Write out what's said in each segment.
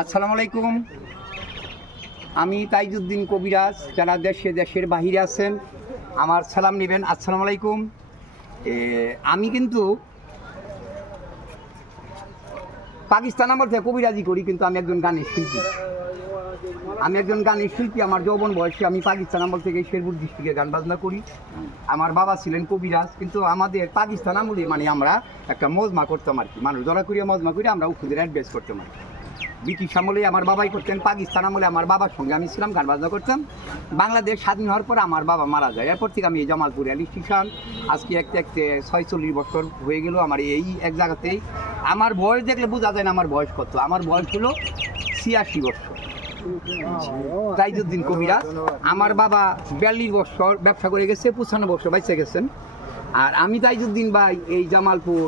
আসসালামু আলাইকুম। আমি তাইজউদ্দিন কবিরাজ। যারা দেশের বাহিরে আছেন আমার সালাম নেবেন। আসসালামু আলাইকুম। আমি কিন্তু পাকিস্তান আমল থেকে কবিরাজি করি, কিন্তু আমি একজন গানের শিল্পী। আমার যৌবন বয়সে আমি পাকিস্তান আমল থেকে শেরপুর ডিস্ট্রিক্টে গান বাজনা করি। আমার বাবা ছিলেন কবিরাজ, কিন্তু আমাদের পাকিস্তান আমলে আমরা একটা মজমা করতাম আর কি, মানুষ জড়া করিয়া মজমা করে আমরা ওষুধের অ্যাডভাইস করতাম আর কি। ব্রিটিশ আমলে আমার বাবাই করতেন, পাকিস্তান আমলে আমার বাবার সঙ্গে আমি ছিলাম, গান বাজনা করতাম। বাংলাদেশ স্বাধীন হওয়ার পর আমার বাবা মারা যায়। এরপর থেকে আমি এই জামালপুর রেল স্টেশন আজকে একটা 46 বছর হয়ে গেল আমার এই এক জায়গাতেই। আমার বয়স দেখলে বোঝা যায় না আমার বয়স কত। আমার বয়স হলো 86 বছর। তাইজউদ্দিন কবিরাজ। আমার বাবা 42 বছর ব্যবসা করে গেছে, 95 বছর বাইচে গেছেন। আর আমি তাইজউদ্দিন ভাই এই জামালপুর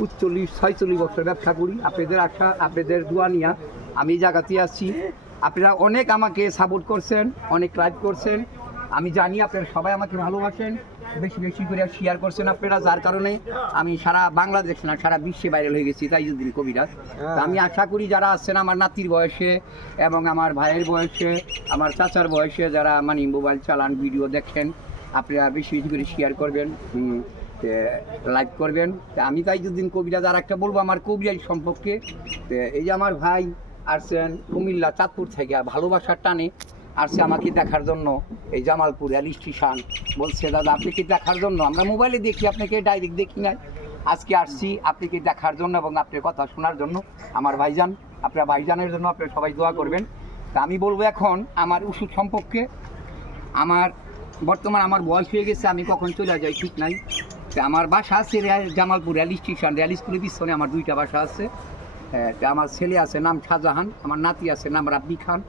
46 বছর ব্যবসা করি। আপনাদের আশা, আপনাদের দোয়া নিয়া আমি এই জায়গাতে আছি। আপনারা অনেক আমাকে সাপোর্ট করছেন, অনেক লাইক করছেন। আমি জানি আপনারা সবাই আমাকে ভালোবাসেন, বেশি বেশি করে শেয়ার করছেন আপনারা, যার কারণে আমি সারা বাংলাদেশ না সারা বিশ্বে ভাইরাল হয়ে গেছি তাইজউদ্দিন কবিরাজ। আমি আশা করি যারা আছেন আমার নাতির বয়সে এবং আমার ভাইয়ের বয়সে, আমার চাচার বয়সে, যারা মানে মোবাইল চালান, ভিডিও দেখেন, আপনারা বেশি বেশি করে শেয়ার করবেন, লাইক করবেন। আমি তাইজউদ্দিন কবিরাজ আর একটা বলবো আমার কবিরাজ সম্পর্কে। এই যে আমার ভাই আসছেন কুমিল্লা চাঁদপুর থেকে ভালোবাসার টানে আসছে আমাকে দেখার জন্য। এই জামালপুর রেল স্টেশন বলছে দাদা আপনাকে দেখার জন্য, আমরা মোবাইলে দেখি, আপনাকে ডাইরেক্ট দেখি নাই, আজকে আসছি আপনাকে দেখার জন্য এবং আপনার কথা শোনার জন্য। আমার ভাইজান, আপনার ভাইজানের জন্য আপনারা সবাই দোয়া করবেন। তা আমি বলবো এখন আমার ওষুধ সম্পর্কে। আমার বর্তমান আমার বয়স হয়ে গেছে, আমি কখন চলে যাই ঠিক নাই। আমার বাসা আছে জামালপুর রেল স্টেশন, রেল স্কুলের পিছনে আমার 2টা বাসা আছে। আমার ছেলে আছে নাম শাহজাহান, আমার নাতি আছে নাম রাব্বি খান।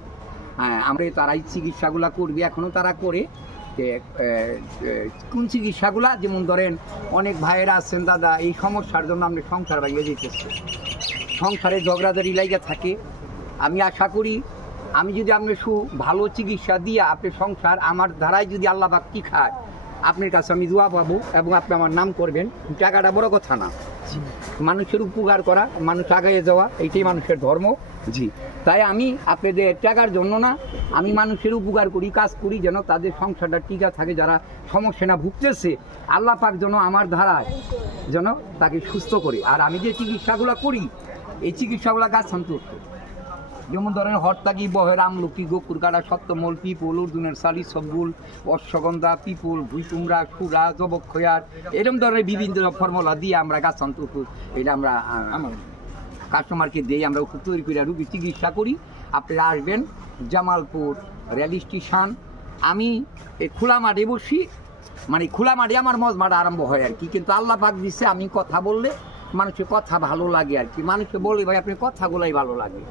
আমরা তারাই চিকিৎসাগুলো করবি, এখনও তারা করে। কোন চিকিৎসাগুলা, যেমন ধরেন অনেক ভাইয়েরা আছেন দাদা এই সমস্যার জন্য আমরা সংসার ভাঙিয়ে দিতেছি, সংসারে ঝগড়াঝাড়ি লাইগা থাকে। আমি আশা করি আমি যদি আপনি ভালো চিকিৎসা দিয়ে আপনার সংসার আমার ধারায় যদি আল্লাহ পাক কি খায়, আপনার কাছে আমি দোয়া পাবো এবং আপনি আমার নাম করবেন। টাকাটা বড় কথা না, মানুষের উপকার করা, মানুষ আগাইয়ে যাওয়া, এইটাই মানুষের ধর্ম। জি, তাই আমি আপনাদের টাকার জন্য না, আমি মানুষের উপকার করি, কাজ করি, যেন তাদের সংসারটা টিকা থাকে। যারা সমস্যা না ভুগতেছে আল্লাহ পাক যেন আমার ধারায় যেন তাকে সুস্থ করে। আর আমি যে চিকিৎসাগুলো করি এই চিকিৎসাগুলো গাছ সন্তুষ্ট, যেমন ধরেন হরতাগি, বহের, আমলকি, গোকুর কাটা, সত্যমল, পিপুল, অর্জুনের শালি, সবগুল, অশ্বগন্ধা, পিপুল, ভুইকুমড়া, সুরা, জবক্ষয়ার, এরকম ধরনের বিভিন্ন ফর্মুলা দিয়ে আমরা গাছ সন্তুষ্ট এটা আমরা কাস্টমারকে দিই, আমরা ওষুধ তৈরি করে রুগী চিকিৎসা করি। আপনারা আসবেন জামালপুর রেল স্টেশন। আমি এই খোলা মাঠে বসি, মানে খোলা মাঠে আমার মজমাটা আরম্ভ হয় আর কি। কিন্তু আল্লাহ পাক দিচ্ছে আমি কথা বললে মানুষের কথা ভালো লাগে আর কি। মানুষকে বলে ভাই আপনি কথাগুলাই ভালো লাগে,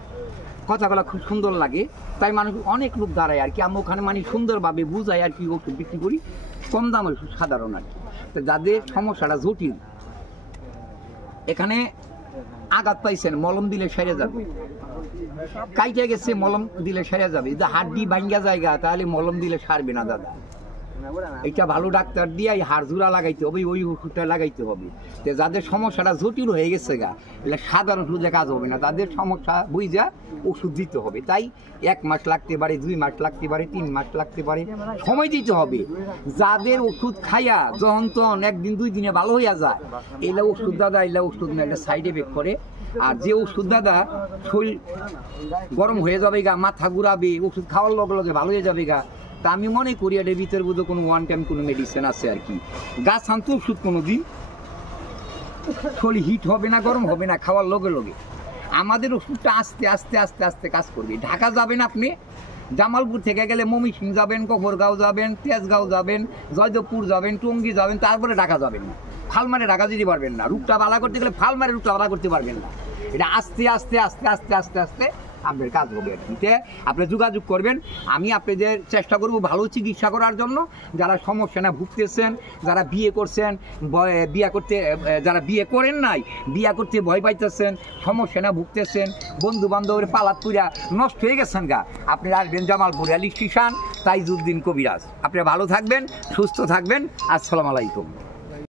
কথাগুলো খুব সুন্দর লাগে, তাই মানুষ অনেক লোক দাঁড়ায় আর কি। আমি ওখানে মানে সুন্দরভাবে বুঝাই আর কি, ওষুধ বিক্রি করি কম দামে, সাধারণ আর কি। তো যাদের সমস্যাটা জটিল, এখানে আঘাত পাইছেন মলম দিলে সেরে যাবে, কাইটে গেছে মলম দিলে সেরে যাবে। যদি হাড্ডি ভাঙ্গা জায়গা তাহলে মলম দিলে সারবে না দাদা। এটা ভালো ডাক্তার দিয়ে হাড় জোড়া লাগাইতে হবে, ওই ওষুধটা লাগাইতে হবে। তো যাদের সমস্যাটা জটিল হয়ে গেছে গা, এগুলো সাধারণ ওষুধে কাজ হবে না, তাদের সমস্যা বুঝা ওষুধ দিতে হবে। তাই 1 মাস লাগতে পারে, 2 মাস লাগতে পারে, 3 মাস লাগতে পারে, সময় দিতে হবে। যাদের ওষুধ খাইয়া যখন তখন 1 দিন 2 দিনে ভালো হইয়া যায়, এলা ওষুধ দাদা, এলা ওষুধ না, এটা সাইড এফেক্ট করে। আর যে ওষুধ দাদা শরীর গরম হয়ে যাবে গা, মাথা ঘুরাবে, ওষুধ খাওয়ার লগে লগে ভালো হয়ে যাবে গা, তা আমি মনে করি এর ভিতরে বোধহয় কোনো ওয়ান টাইম কোনো মেডিসিন আছে আর কি। গাছ আনতো ওষুধ কোনো দিন শরীর হিট হবে না, গরম হবে না খাওয়ার লগে লগে। আমাদের ওষুধটা আস্তে আস্তে আস্তে আস্তে কাজ করবে। ঢাকা যাবেন আপনি, জামালপুর থেকে গেলে ময়মনসিং যাবেন, গফরগাঁও যাবেন, তেজগাঁও যাবেন, জয়দেবপুর যাবেন, টঙ্গী যাবেন, তারপরে ঢাকা যাবেন না। ফালমারে ঢাকা যেতে পারবেন না, রূপটা বালা করতে গেলে ফালমারে রূপটা বালা করতে পারবেন না। এটা আস্তে আস্তে আস্তে আস্তে আস্তে আস্তে আপনার কাজ হবে আর কি। আপনি যোগাযোগ করবেন, আমি আপনাদের চেষ্টা করব ভালো চিকিৎসা করার জন্য। যারা সমস্যা না ভুগতেছেন, যারা বিয়ে করছেন, যারা বিয়ে করেন নাই, বিয়ে করতে ভয় পাইতেছেন, সমস্যা না ভুগতেছেন, বন্ধু বান্ধবের পালাত পুরা নষ্ট হয়ে গেছেন গা, আপনারা আসবেন জামালপুর রেল স্টেশন, তাইজউদ্দিন কবিরাজ। আপনি ভালো থাকবেন, সুস্থ থাকবেন। আসসালামু আলাইকুম।